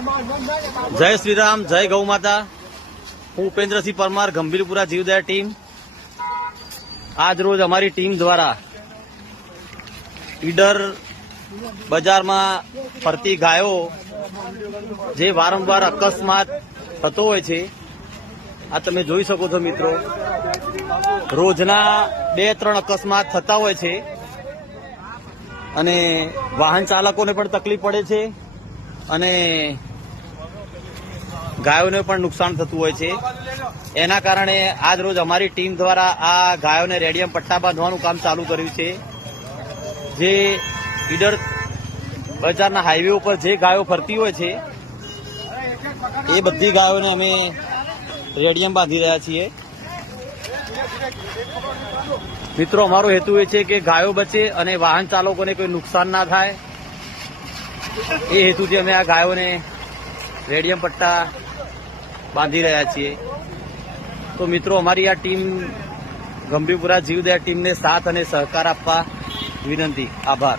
જય શ્રી રામ, જય ગૌ માતા। હું ઉપેન્દ્રસિંહ પરમાર, ગંભીરપુરા જીવદયા ટીમ। આજ રોજ અમારી ટીમ દ્વારા ઈડર બજારમાં ફરતી ગાયો જે વારંવાર અકસ્માત થતો હોય છે, આ તમે જોઈ શકો છો મિત્રો। રોજના 2-3 અકસ્માત થતા હોય છે અને વાહન ચાલકોને પણ તકલીફ પડે છે અને ગાયોને પણ નુકસાન થતું હોય છે। એના કારણે આજ રોજ અમારી ટીમ દ્વારા આ ગાયોને રેડિયમ પટ્ટા બાંધવાનું કામ ચાલુ કર્યું છે। જે ઈડર બજારના હાઈવે ઉપર જે ગાયો ફરતી હોય છે એ બધી ગાયોને અમે રેડિયમ બાંધી રહ્યા છીએ। મિત્રો, અમારો હેતુ એ છે કે ગાયો બચે અને વાહન ચાલકોને કોઈ નુકસાન ના થાય, એ હેતુથી અમે આ ગાયોને રેડિયમ પટ્ટા બાંધી રહ્યા છીએ। તો મિત્રો, અમારી આ ટીમ ગંભીરપુરા જીવદયા ટીમને સાથ અને સહકાર આપવા વિનંતી। આભાર।